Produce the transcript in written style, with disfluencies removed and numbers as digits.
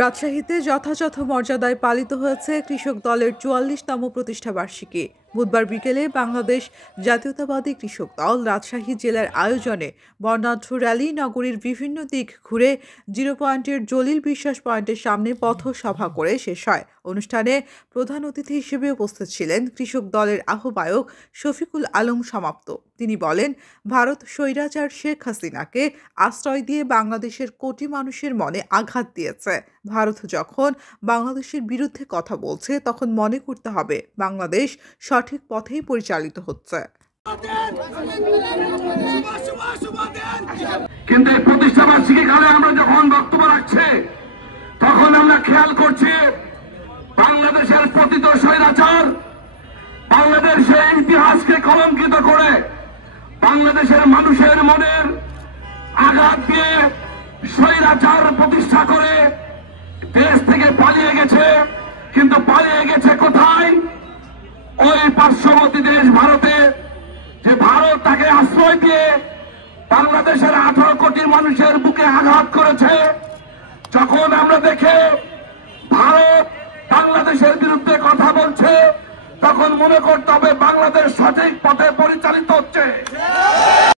রাজশাহীতে যথাযথ মর্যাদায় পালিত হয়েছে কৃষক দলের ৪৪তম প্রতিষ্ঠাবার্ষিকী। বুধবার বিকেলে বাংলাদেশ জাতীয়তাবাদী কৃষক দল রাজশাহী জেলার আয়োজনে বর্ণাঢ্য র্যালি নগরীর বিভিন্ন দিক ঘুরে 0 পয়েন্টের জলিল বিশ্বাস পয়েন্টের সামনে পথসভা করে শেষ হয়। অনুষ্ঠানে প্রধান অতিথি হিসেবে উপস্থিত ছিলেন কৃষক দলের আহ্বায়ক শফিকুল আলম সমাপ্ত। তিনি বলেন, ভারত স্বৈরাচার শেখ হাসিনাকে আশ্রয় দিয়ে বাংলাদেশের কোটি মানুষের মনে আঘাত দিয়েছে। ভারত যখন বাংলাদেশের বিরুদ্ধে কথা বলছে তখন মনে করতে হবে বাংলাদেশ সঠিক পথেই পরিচালিত হচ্ছে। কিন্তু এই প্রতিষ্ঠাবার্ষিকী কালে আমরা যখন বক্তব্য রাখছি তখন আমরা খেয়াল করছি বাংলাদেশের পতিত স্বৈরাচার বাংলাদেশের ইতিহাসকে কলঙ্কিত করে বাংলাদেশের মানুষের মনের আঘাত দিয়ে স্বৈরাচার প্রতিষ্ঠা করে দেশ থেকে পালিয়ে গেছে। কিন্তু পালিয়ে গেছে কোথায়? ওই পার্শ্ববর্তী দেশ ভারতে, যে ভারত তাকে আশ্রয় দিয়ে বাংলাদেশের 18 কোটি মানুষের বুকে আঘাত করেছে। যখন আমরা দেখে ভারত বাংলাদেশের বিরুদ্ধে কথা বলছে তখন মনে করতে হবে বাংলাদেশ সঠিক পথে পরিচালিত হচ্ছে।